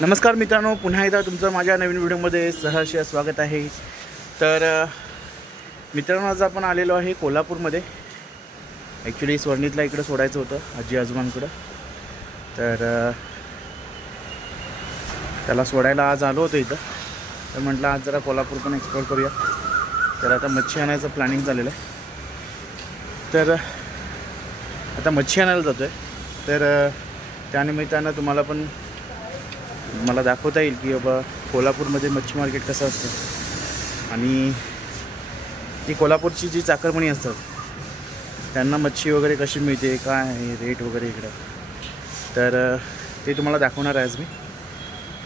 नमस्कार मित्रांनो, पुन्हा एकदा तुमचं माझ्या नवीन व्हिडिओमध्ये सहर्ष स्वागत आहे। तर मित्रांनो, आज आपण आलेलो आहे कोल्हापूरमध्ये। ॲक्च्युली स्वर्णितला इकडे सोडायचं होतं आजी आजोबांकडं, तर त्याला सोडायला आज आलो होतो इथं। तर म्हटलं आज जरा कोल्हापूर पण एक्सप्लोर करूया। तर आता मच्छी आणायचं प्लॅनिंग झालेलं आहे, तर आता मच्छी आणायला जातो आहे। तर त्यानिमित्तानं तुम्हाला पण मला दाखवता येईल की बाबा कोल्हापूरमध्ये मच्छी मार्केट कसं असतं आणि ती कोल्हापूरची जी चाकरमणी असतात त्यांना मच्छी वगैरे कशी मिळते, काय आहे रेट वगैरे इकडं, तर ते तुम्हाला दाखवणार आहे आज मी।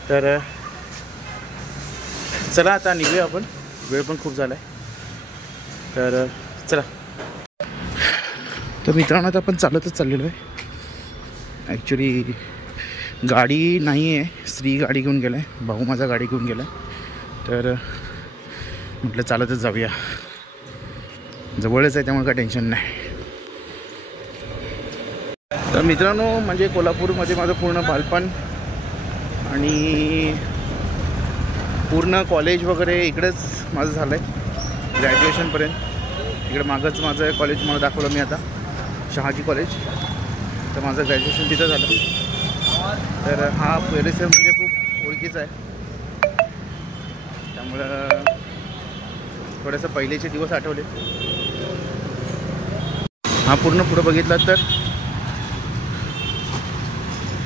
तर चला आता निघूया आपण, वेळ पण खूप झाला आहे। तर चला। तर मित्रांनो, आता आपण चालतच चाललेलो आहे। ॲक्च्युली गाडी नाही आहे, श्री गाडी घेऊन गेला आहे, भाऊ माझा गाडी घेऊन गेला आहे। तर म्हटलं चालतच जाऊया, जवळच आहे त्यामुळे काय टेन्शन नाही। तर मित्रांनो, म्हणजे कोल्हापूरमध्ये माझं पूर्ण बालपण आणि पूर्ण कॉलेज वगैरे इकडेच माझं झालं आहे, ग्रॅज्युएशनपर्यंत। इकडे मागंच माझं कॉलेज मला दाखवलं मी आता, शहाजी कॉलेज। तर माझं ग्रॅज्युएशन तिथं झालं। तर हा परिसर म्हणजे खूप ओळखीचा आहे, त्यामुळं थोडंसं पहिलेचे दिवस आठवले। हा पूर्ण पुढं बघितला तर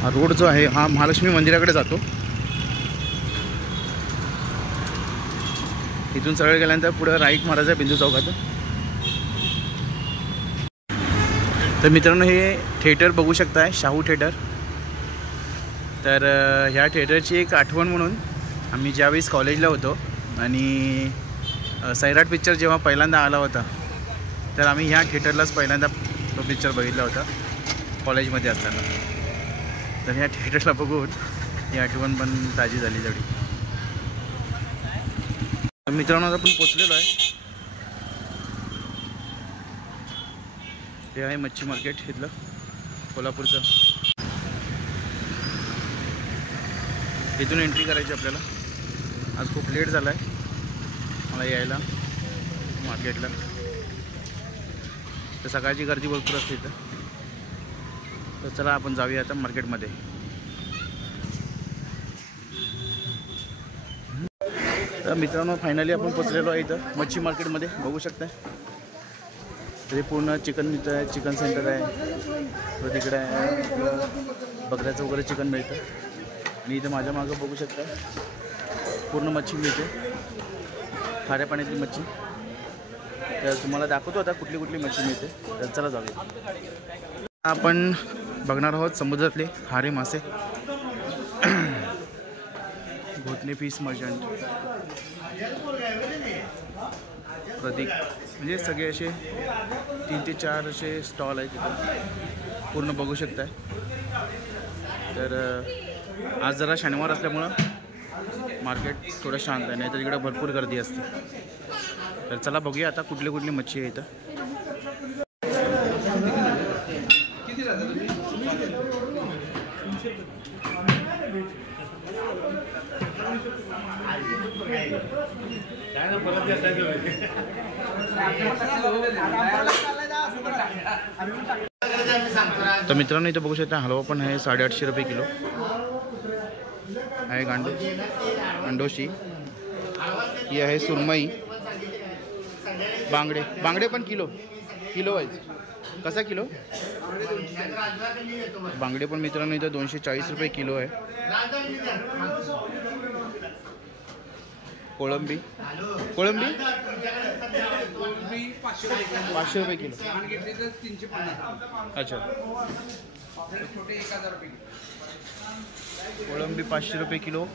हा रोड जो आहे हा महालक्ष्मी मंदिराकडे जातो। इथून सरळ गेल्यानंतर पुढं राईट मारायचं आहे बिंदू चौकात। तर मित्रांनो, हे थिएटर बघू शकताय, शाहू थिएटर। तर ह्या थिएटरची एक आठवण म्हणून आम्ही ज्यावेळेस कॉलेजला होतो आणि सैराट पिक्चर जेव्हा पहिल्यांदा आला होता, तर आम्ही ह्या थिएटरलाच पहिल्यांदा तो पिक्चर बघितला होता कॉलेजमध्ये असताना। तर ह्या थिएटरला बघून ही आठवण पण ताजी झाली तेवढी। मित्रांनो, आपण पोचलेलो आहे। हे आहे मच्छी मार्केट इथलं कोल्हापूरचं। इथून एंट्री करायची आपल्याला। आज खूप लेट झाला आहे मला यायला मार्केटला, तर सकाळची गर्दी भरपूर असते इथं। तर चला आपण जाऊया आता मार्केटमध्ये। तर मित्रांनो, फायनली आपण पोचलेलो आहे इथं मच्छी मार्केटमध्ये, बघू शकता। तरी पूर्ण चिकन मिळतं आहे, चिकन सेंटर आहे, तर तिकडे आहे बकऱ्याचं वगैरे चिकन मिळतं। आणि इथं माझ्या मागं बघू शकता पूर्ण मच्छी मिळते, खाऱ्या पाण्यातली मच्छी। तर तुम्हाला दाखवतो आता कुठली कुठली मच्छी मिळते। तर चला जाऊया। आपण बघणार आहोत समुद्रातले खारे मासे, घोटणे फिश मर्चंट, प्रतीक, म्हणजे सगळे असे 3 ते 4 असे स्टॉल आहेत तिथे, पूर्ण बघू शकताय। तर आज जरा शनिवार असल्यामुळं मार्केट थोडं शांत आहे, नाही तर इकडे भरपूर गर्दी असते। तर चला बघूया आता कुठली कुठली मच्छी आहे इथं। तर मित्रांनो, इथं बघू शकता हलवा पण आहे, 850 रुपये किलो आहे। गांडोशी ही आहे, सुरमई, बांगडे पण किलो वाईज। कसा किलो बांगडे पण मित्रांनो इथं 240 रुपये किलो आहे। कोळंबी 500 रुपये किलो। अच्छा, कोळंबी 500 रुपये किलो,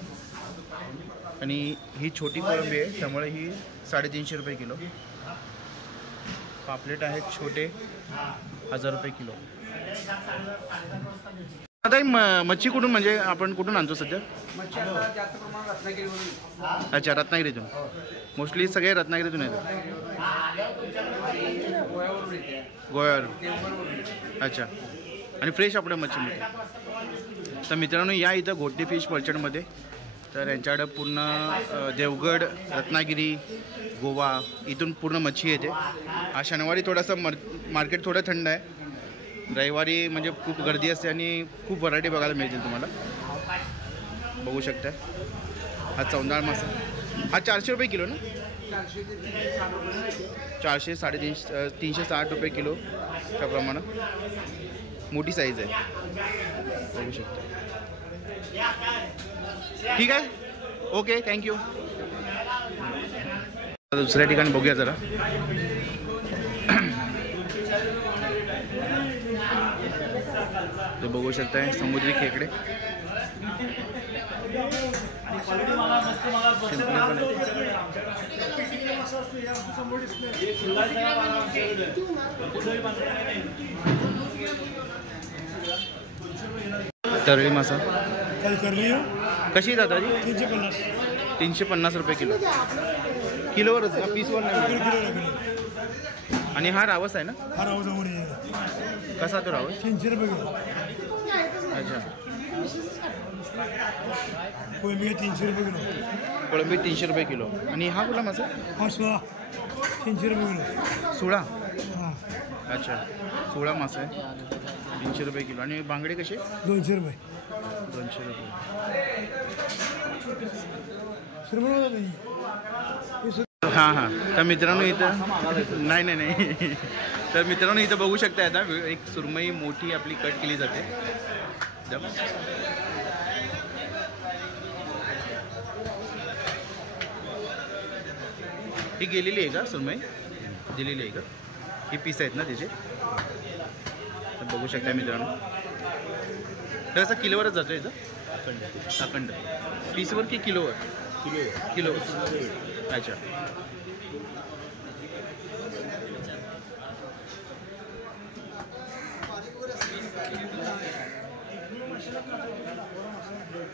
आणि ही छोटी कोळंबी आहे त्यामुळे ही 350 रुपये किलो। पापलेट आहेत छोटे, 1000 रुपये किलो। आता मच्छी कुठून, म्हणजे आपण कुठून आणतो सध्या? अच्छा, रत्नागिरीतून। मोस्टली सगळे रत्नागिरीतून येतात, गोव्यावरून। अच्छा, आणि फ्रेश आपल्या मच्छी मिळते। तर मित्रांनो या इथं घोटणे फिश मर्चंटमध्ये तर यांच्याकडं पूर्ण देवगड, रत्नागिरी, गोवा इथून पूर्ण मच्छी येते. आज शनिवारी थोडंसं मार्केट थोडं थंड आहे. रविवारी म्हणजे खूप गर्दी असते आणि खूप व्हरायटी बघायला मिळतील तुम्हाला. बघू शकता हा चौंदाळ मासा. हा 400 रुपये किलो ना. 400 350 360 रुपये किलो त्याप्रमाणे मोठी साईज आहे. बघू शकता. ठीक आहे, ओके, थँक्यू. दुसऱ्या ठिकाणी बघूया जरा. ते बघू शकताय समुद्री खेकडे. तरळी मासा कशी दादाजी? 350 रुपये किलो. किलोवरच ना, पीसवर नाही. आणि हा रावस आहे ना? हा रावस कसा तो रावस? 300 रुपये किलो. अच्छा. कोळंबी 300 रुपये किलो. कोळंबी 300 रुपये किलो. आणि हा कुठला मासा? हा सुळा 300 रुपये किलो. सुळा? हां. अच्छा, सुळा मासा आहे 300 रुपये किलो. आणि बांगडे कसे? 200 रुपये. 200 रुपये. हां हां. तर मित्रांनो इथं नाही तर मित्रांनो इथं बघू शकता. आता एक सुरमई मोठी आपली कट केली जाते. ही गेलेली आहे का सुरमई? दिलेली आहे का? ही पीस आहेत ना त्याचे. तर बघू शकता मित्रांनो. तर असं किलोवरच जातो याचं अखंड. पीसवर की किलोवर? किलो. अच्छा.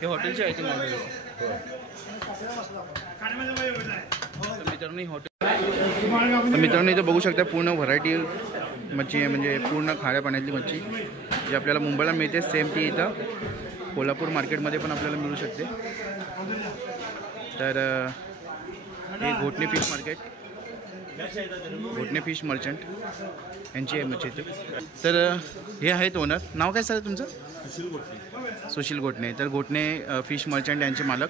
हे हॉटेलचे आहे. मित्रांनो इथं बघू शकता पूर्ण व्हरायटी मच्छी आहे. म्हणजे पूर्ण खाऱ्या पाण्यातली मच्छी जी आपल्याला मुंबईला मिळते सेम ती इथं कोल्हापूर मार्केटमध्ये पण आपल्याला मिळू शकते. तर हे घोटणे फिश मार्केट, घोटणे फिश मर्चंट यांची आहे मच्छी इथे. तर हे आहेत ओनर. नाव काय सर तुमचं? सुशील घोटणे. तर घोटणे फिश मर्चंट यांचे मालक.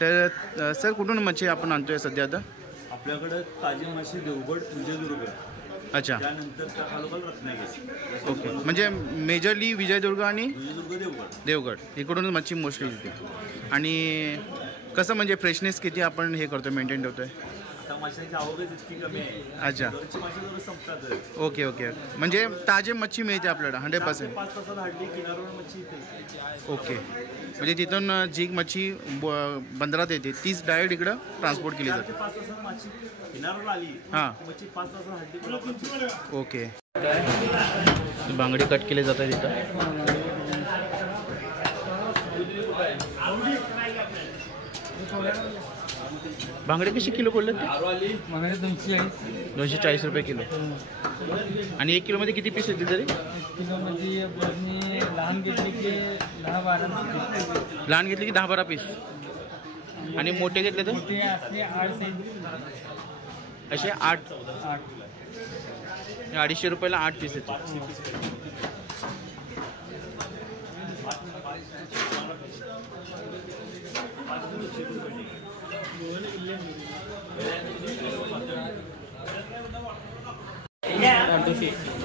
तर सर कुठून मच्छी आपण आणतोय सध्या आता? आपल्याकडे ताजी मासे देवगड, विजयदुर्ग. अच्छा. त्यानंतर रत्नागिरी. ओके. म्हणजे मेजरली विजयदुर्ग आणि देवगड इकडूनच मच्छी मोस्टली येते. आणि कसं म्हणजे फ्रेशनेस किती आपण हे करतो मेंटेन ठेवतोय? आता माशांची आवकच इतकी कमी आहे. अच्छा. मासे संपतात. Okay okay. म्हणजे ताजे मच्छी मिळते आपल्याला 100%. 5 तासात हडली किनारवर मच्छी येते. ओके. म्हणजे तिथून जी मच्छी बंदरात येते तीच डायरेक्ट इकडं ट्रान्सपोर्ट केली जाते. 5 तासात माशी किनारवर आली. हां. मच्छी 5 तासात हडली. ओके. बांगडे कट केले जातात इथं. बांगडे कशी किलो बोलले ते? 240 रुपये किलो. आणि 1 किलोमध्ये किती पीस येतील तरी? 1 किलोमध्ये लहान घेतली की 10-12. लहान घेतली की 10-12 पीस. आणि मोठे घेतले तर? मोठे असले 8 साईज. असे 8. 250 रुपयाला 8 पीस येते.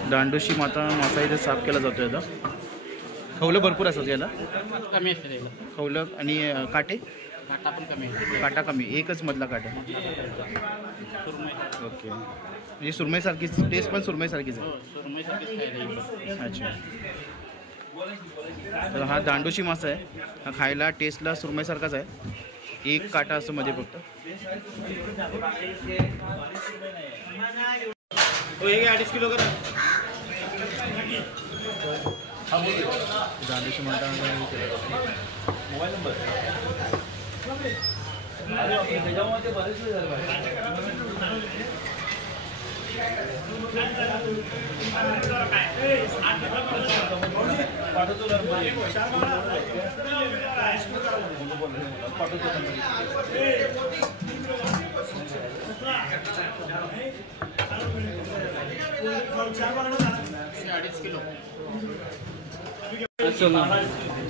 दांडोशी मासा इथे साफ केला जातो. आता खवलं भरपूर असतात याला. कमी असते त्याला खवलं. आणि काटे? काटा पण कमी आहे. काटा कमी. एकच मधला काटा. ओके. म्हणजे सुरमईसारखीच टेस्ट पण सुरमईसारखीच आहे. अच्छा. तर हा दांडोशी मासा आहे. हा खायला टेस्टला सुरमईसारखाच आहे. एक काटा असतो मध्ये फक्त. हे 2.5 किलो करा. दांडोशी म्हणता मोबाईल नंबर.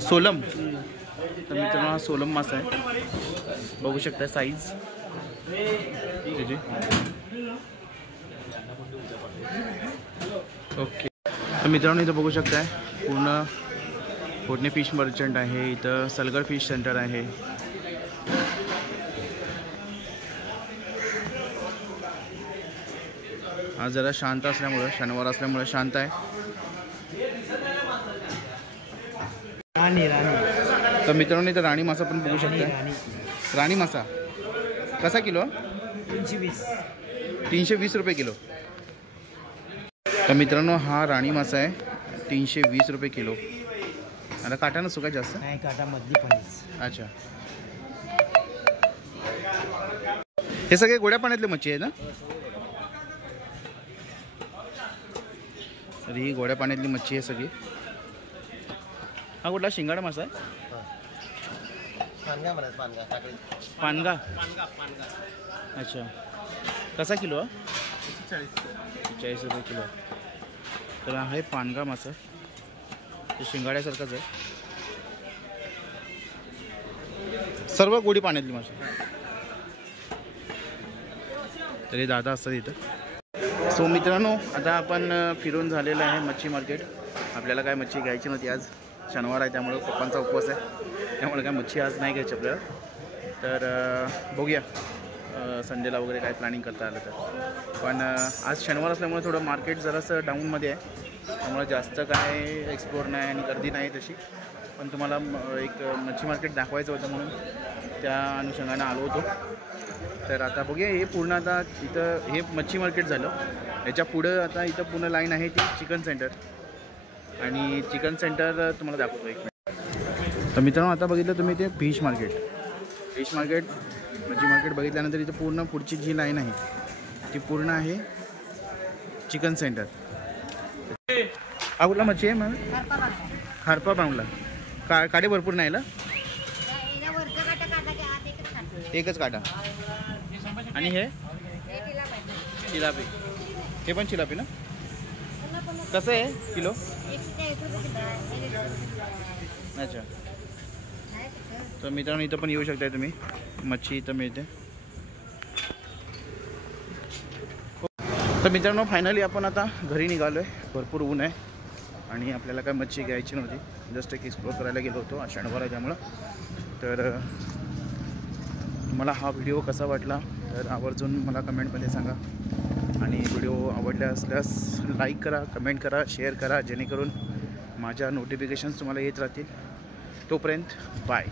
सोलम. तर मित्रांनो हा सोलम मासा आहे, बघू शकता साईज त्याची. ओके. तर मित्रांनो इथं बघू शकताय पूर्ण कोटणे फिश मर्चंट आहे, इथं सलगर फिश सेंटर आहे. आज जरा शांत असल्यामुळं, शनिवार असल्यामुळे शांत आहे. तर मित्रांनो इथं राणी मासा पण बघू शकता. राणी मासा कसा किलो? 320 रुपये किलो. तर मित्रांनो हा राणी मासा आहे, 320 रुपये किलो. आता काटा नसतो का जास्त? नाही, काटा मधली पण. अच्छा. हे सगळे गोड्या पाण्यातले मच्छी आहे ना? तर ही गोड्या पाण्यातली मच्छी आहे सगळी. हा कुठला शिंगाडा मासा आहे? पानगा. अच्छा. कसा किलो? 40 रुपये किलो. तर हा आहे पानगा मासा, ते शिंगाड्यासारखाच आहे. सर्व गोडी पाण्यातली मासे. तरी दादा असतात इथं. सो मित्रांनो आता आपण फिरून झालेलं आहे मच्छी मार्केट. आपल्याला काय मच्छी घ्यायची नव्हती, आज शनिवार आहे त्यामुळे पप्पांचा उपवास आहे, त्यामुळे काय मच्छी आज नाही घ्यायची आपल्याला. तर बघूया संडेला वगैरे काय प्लॅनिंग करता आलं तर. पण आज शनिवार असल्यामुळे थोडं मार्केट जरासं डाऊनमध्ये आहे, त्यामुळे जास्त काय एक्सप्लोर नाही आणि गर्दी नाही तशी. पण तुम्हाला एक मच्छी मार्केट दाखवायचं होतं म्हणून त्या अनुषंगानं आलो होतो. तर आता बघूया, हे पूर्ण आता इथं हे मच्छी मार्केट झालं. याच्या पुढं आता इथं पूर्ण लाईन आहे ती चिकन सेंटर, आणि चिकन सेंटर तुम्हाला दाखवतो एक मिनिट. तर मित्रांनो आता बघितलं तुम्ही ते फिश मार्केट मच्छी मार्केट बघितल्यानंतर इथं पूर्ण पुढची जी लाईन आहे ती पूर्ण आहे चिकन सेंटर. हा कुठला मच्छी आहे मग? हारपा बांगला. काडे भरपूर नाही ना? एकच काटा. आणि हे चिलापी, हे पण चिलापी ना? कसं आहे किलो? अच्छा. तर मित्रांनो इथं पण येऊ शकताय तुम्ही, मच्छी इथं मिळते. तर मित्रांनो फायनली आपण आता घरी निघालो आहे. भरपूर ऊन आहे आणि आपल्याला काय मच्छी घ्यायची नव्हती, जस्ट एक एक्सप्लोर करायला गेलो होतो, आज शनिवार आहे त्यामुळं. तर मला हा व्हिडिओ कसा वाटला तर आवर्जून मला कमेंटमध्ये सांगा, आणि व्हिडिओ आवडला असल्यास लाईक करा, कमेंट करा, शेअर करा, जेणेकरून माझ्या नोटिफिकेशन्स तुम्हाला येत राहतील. तोपर्यंत बाय.